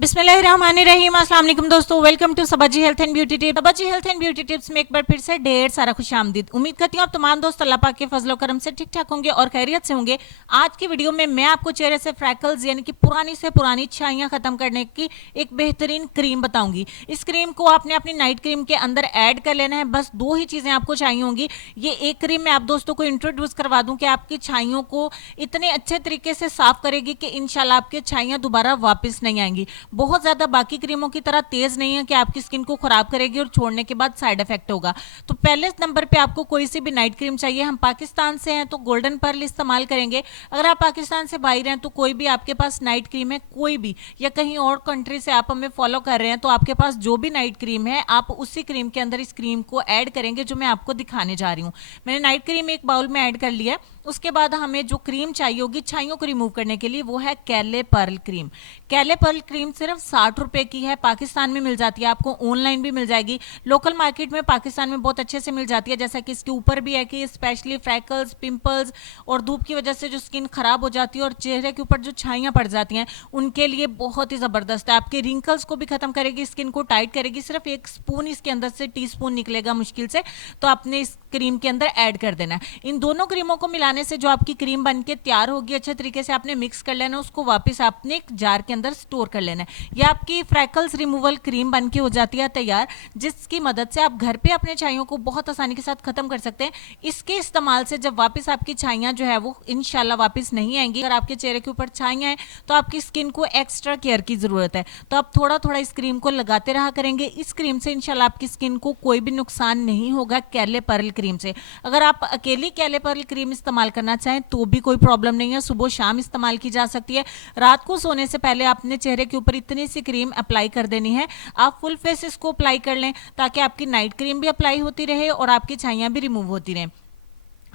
बिस्मिल्लाहिर्रहमानिर्रहीम। अस्सलाम वालेकुम दोस्तों, welcome to Sabaji health and beauty tips. Sabaji health and beauty tips में एक बार फिर से ढेर सारा खुशामदीद। उम्मीद करती हूँ आप तमाम दोस्त अल्लाह पाक के फजलो करम से ठीक ठाक होंगे और खैरियत से होंगे। आज की वीडियो में मैं आपको चेहरे से फ्रैकल्स यानी कि पुरानी से पुरानी छाइयाँ खत्म करने की एक बेहतरीन क्रीम बताऊंगी। इस क्रीम को आपने अपनी नाइट क्रीम के अंदर ऐड कर लेना है। बस दो ही चीजें आपको चाहिए होंगी। ये एक क्रीम मैं आप दोस्तों को इंट्रोड्यूस करवा दूं कि आपकी छाइयों को इतने अच्छे तरीके से साफ करेगी कि इंशाल्लाह आपकी छाइयाँ दोबारा वापस नहीं आएंगी। बहुत ज्यादा बाकी क्रीमों की तरह तेज नहीं है कि आपकी स्किन को खराब करेगी और छोड़ने के बाद साइड इफेक्ट होगा। तो पहले नंबर पे आपको कोई सी भी नाइट क्रीम चाहिए। हम पाकिस्तान से हैं तो गोल्डन पर्ल इस्तेमाल करेंगे। अगर आप पाकिस्तान से बाहर हैं तो कोई भी आपके पास नाइट क्रीम है, कोई भी, या कहीं और कंट्री से आप हमें फॉलो कर रहे हैं तो आपके पास जो भी नाइट क्रीम है आप उसी क्रीम के अंदर इस क्रीम को ऐड करेंगे जो मैं आपको दिखाने जा रही हूँ। मैंने नाइट क्रीम एक बाउल में ऐड कर लिया है। उसके बाद हमें जो क्रीम चाहिए होगी छाइयों को रिमूव करने के लिए वो है कैले पर्ल क्रीम। कैले पर्ल क्रीम सिर्फ 60 रुपए की है। पाकिस्तान में मिल जाती है, आपको ऑनलाइन भी मिल जाएगी। लोकल मार्केट में पाकिस्तान में बहुत अच्छे से मिल जाती है। जैसा कि इसके ऊपर भी है कि स्पेशली फ्रैकल्स, पिंपल्स और धूप की वजह से जो स्किन खराब हो जाती है और चेहरे के ऊपर जो छाइयां पड़ जाती हैं उनके लिए बहुत ही जबरदस्त है। आपके रिंकल्स को भी खत्म करेगी, स्किन को टाइट करेगी। सिर्फ एक स्पून इसके अंदर से, टी स्पून निकलेगा मुश्किल से, तो आपने इस क्रीम के अंदर ऐड कर देना है। इन दोनों क्रीमों को मिलाने से जो आपकी क्रीम बनके तैयार होगी, अच्छे तरीके से आपने मिक्स कर लेना, उसको वापस आपने एक जार के अंदर स्टोर कर लेना है। यह आपकी फ्रैकल्स रिमूवल क्रीम बनके हो जाती है तैयार, जिसकी मदद से आप घर पे अपने छाइयों को बहुत आसानी के साथ खत्म कर सकते हैं। इसके इस्तेमाल से जब वापस आपकी छाइयां जो है वो इंशाल्लाह वापस नहीं आएंगी। अगर आपके चेहरे के ऊपर छाइयां हैं तो आपकी स्किन को एक्स्ट्रा केयर की जरूरत है। तो आप थोड़ा थोड़ा इस क्रीम को लगाते रहा करेंगे। इस क्रीम से इंशाल्लाह आपकी स्किन को कोई भी नुकसान नहीं होगा कैले पर्ल क्रीम से। अगर आप अकेली कैले पर्ल क्रीम इस्तेमाल करना चाहें तो भी कोई प्रॉब्लम नहीं है, सुबह शाम इस्तेमाल की जा सकती है। रात को सोने से पहले अपने चेहरे के ऊपर इतनी सी क्रीम अप्लाई कर देनी है। आप फुल फेस इसको अप्लाई कर लें ताकि आपकी नाइट क्रीम भी अप्लाई होती रहे और आपकी छाइयां भी रिमूव होती रहें।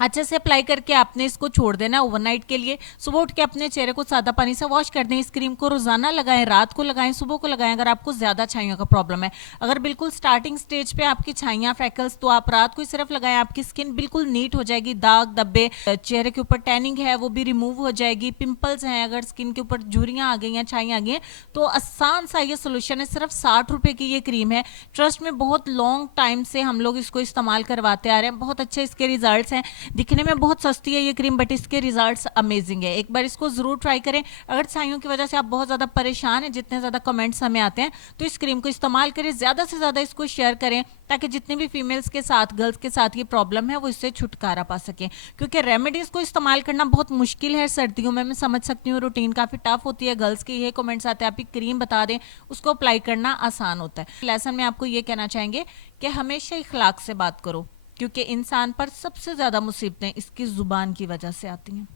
अच्छे से अप्लाई करके आपने इसको छोड़ देना ओवरनाइट के लिए। सुबह उठ के अपने चेहरे को सादा पानी से वॉश कर दें। इस क्रीम को रोजाना लगाएं, रात को लगाएं, सुबह को लगाएं अगर आपको ज्यादा छाइयों का प्रॉब्लम है। अगर बिल्कुल स्टार्टिंग स्टेज पे आपकी छाइयां, फ्रैकल्स, तो आप रात को ही सिर्फ लगाएं। आपकी स्किन बिल्कुल नीट हो जाएगी। दाग धब्बे, चेहरे के ऊपर टैनिंग है वो भी रिमूव हो जाएगी। पिंपल्स हैं, अगर स्किन के ऊपर झुर्रियां आ गई हैं, छाइयां आ गई हैं, तो आसान सा ये सोल्यूशन है। सिर्फ 60 रुपए की ये क्रीम है। ट्रस्ट में बहुत लॉन्ग टाइम से हम लोग इसको इस्तेमाल करवाते आ रहे हैं। बहुत अच्छे इसके रिजल्ट हैं। दिखने में बहुत सस्ती है ये क्रीम बट इसके रिजल्ट्स अमेजिंग है। एक बार इसको जरूर ट्राई करें। अगर छाइयों की वजह से आप बहुत ज्यादा परेशान हैं, जितने ज्यादा कमेंट्स हमें आते हैं, तो इस क्रीम को इस्तेमाल करें। ज्यादा से ज्यादा इसको शेयर करें ताकि जितने भी फीमेल्स के साथ, गर्ल्स के साथ ये प्रॉब्लम है वो इससे छुटकारा पा सके। क्योंकि रेमेडीज को इस्तेमाल करना बहुत मुश्किल है सर्दियों में। मैं समझ सकती हूँ रूटीन काफी टफ होती है। गर्ल्स के ये कमेंट्स आते हैं आप क्रीम बता दें, उसको अप्लाई करना आसान होता है। लेसन में आपको ये कहना चाहेंगे कि हमेशा इखलाक से बात करो, क्योंकि इंसान पर सबसे ज्यादा मुसीबतें इसकी जुबान की वजह से आती हैं।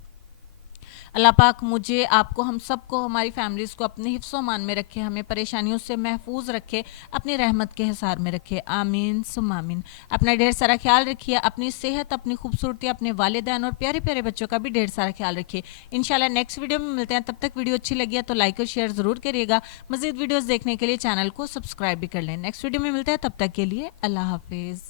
अल्लाह पाक मुझे, आपको, हम सबको, हमारी फैमिलीज को अपने हिफ्ज़ मान में रखे, हमें परेशानियों से महफूज रखे, अपनी रहमत के हिसार में रखे। आमीन सुम्मा आमीन। अपना ढेर सारा ख्याल रखिए। अपनी सेहत, अपनी खूबसूरती, अपने वालिदैन और प्यारे प्यारे बच्चों का भी ढेर सारा ख्याल रखिए। इंशाल्लाह नेक्स्ट वीडियो में मिलते हैं। तब तक वीडियो अच्छी लगी है तो लाइक और शेयर जरूर करिएगा। मजीद वीडियोज़ देखने के लिए चैनल को सब्सक्राइब भी कर लें। नेक्स्ट वीडियो में मिलते हैं, तब तक के लिए अल्लाह हाफिज़।